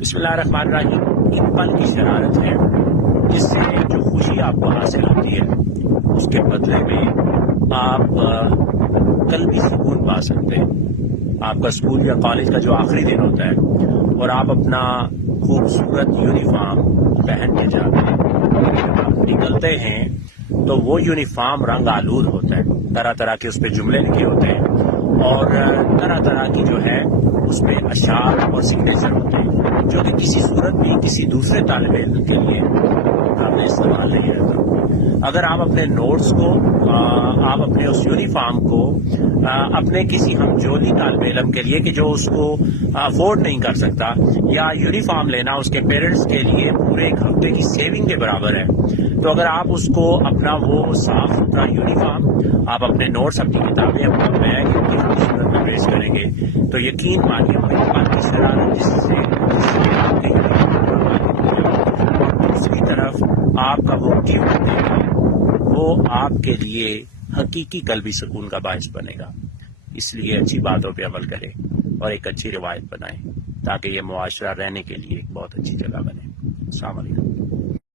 بسم اللہ الرحمن الرحیم. ان پل کی شرارت ہے جس سے جو خوشی آپ کو حاصل ہوتی ہے اس کے بدلے میں آپ قلبی سکون پا سکتے ہیں. آپ کا اسکول یا کالج کا جو آخری دن ہوتا ہے اور آپ اپنا خوبصورت یونیفارم پہن کے جاتے ہیں، جب آپ نکلتے ہیں تو وہ یونیفارم رنگ آلود ہوتا ہے، طرح طرح کے اس پہ جملے لکھے ہوتے ہیں اور طرح طرح کی جو ہے اس میں اشعار اور سگنیچر ہوتے ہیں جو کہ کسی صورت بھی کسی دوسرے طالب علم کے لیے قابل استعمال نہیں رہتا. اگر آپ اپنے نوٹس کو آپ اپنے اس یونیفارم کو اپنے کسی ہمجولی طالب علم کے لیے کہ جو اس کو افورڈ نہیں کر سکتا، یا یونیفارم لینا اس کے پیرنٹس کے لیے پورے ایک ہفتے کی سیونگ کے برابر ہے، تو اگر آپ اس کو اپنا وہ صاف ستھرا یونیفارم آپ اپنے نوٹس، اپنی کتابیں، اپنا بیگ اتنی خوبصورت میں پیش کریں گے تو یقین مانیے کی شرارت جس سے آپ کے اور دوسری طرف آپ کا وہ گفٹ وہ آپ کے لیے حقیقی قلبی سکون کا باعث بنے گا. اس لیے اچھی باتوں پہ عمل کریں اور ایک اچھی روایت بنائیں تاکہ یہ معاشرہ رہنے کے لیے ایک بہت اچھی جگہ بنے. السلام علیکم.